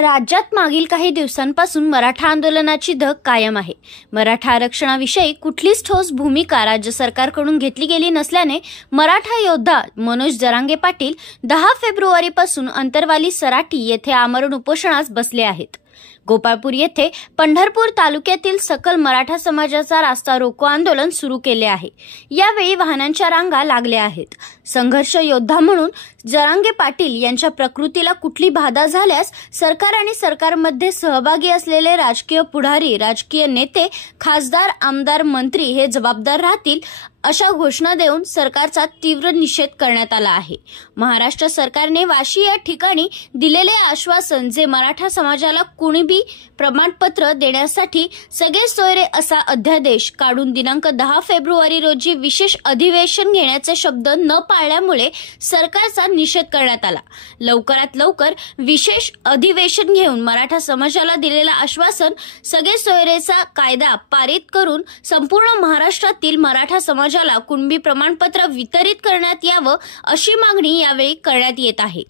राज्यात मागील काही दिवसांपासून मराठा आंदोलनाची धग कायम आहे। मराठा आरक्षणाविषयी कुठलीच ठोस भूमिका राज्य सरकारकडून घेतली गेली नसल्याने मराठा योद्धा मनोज जरांगे पाटील 10 फेब्रुवारीपासून अंतरवाली सराटी येथे आमरण उपोषणास बसले आहेत। गोपाळपूर येथे पंढरपूर तालुक्यातील सकल मराठा समाजाचा रास्ता रोको आंदोलन सुरू केले आहे। यावेळी वाहनांच्या रांगा लागल्या आहेत। संघर्ष योद्धा म्हणून जरांगे पाटील यांच्या प्रकृतीला कुठली बाधा झाल्यास सरकार आणि सरकारमध्ये सहभागी असलेले राजकीय पुढारी, राजकीय नेते, खासदार, आमदार, मंत्री हे जबाबदार राहतील अशा घोषणा देऊन सरकारचा तीव्र निषेध करण्यात आला आहे। महाराष्ट्र सरकारने वाशी या ठिकाणी दिलेले आश्वासन जे मराठा समाजाला कुणबी प्रमाणपत्र देण्यासाठी सगळे सोयरे असा अध्यादेश काढून दिनांक 10 फेब्रुवारी रोजी विशेष अधिवेशन घेण्याचे शब्द न पाळल्यामुळे सरकारचा निषेध करण्यात आला। लवकरात लवकर विशेष अधिवेशन घेऊन मराठा समाजाला दिलेला आश्वासन सगळे सोयरेचा कायदा पारित करून संपूर्ण महाराष्ट्रातील मराठा समाजाला कुणबी प्रमाणपत्र वितरित करण्यात यावं अशी मागणी यावेळी करण्यात येत आहे।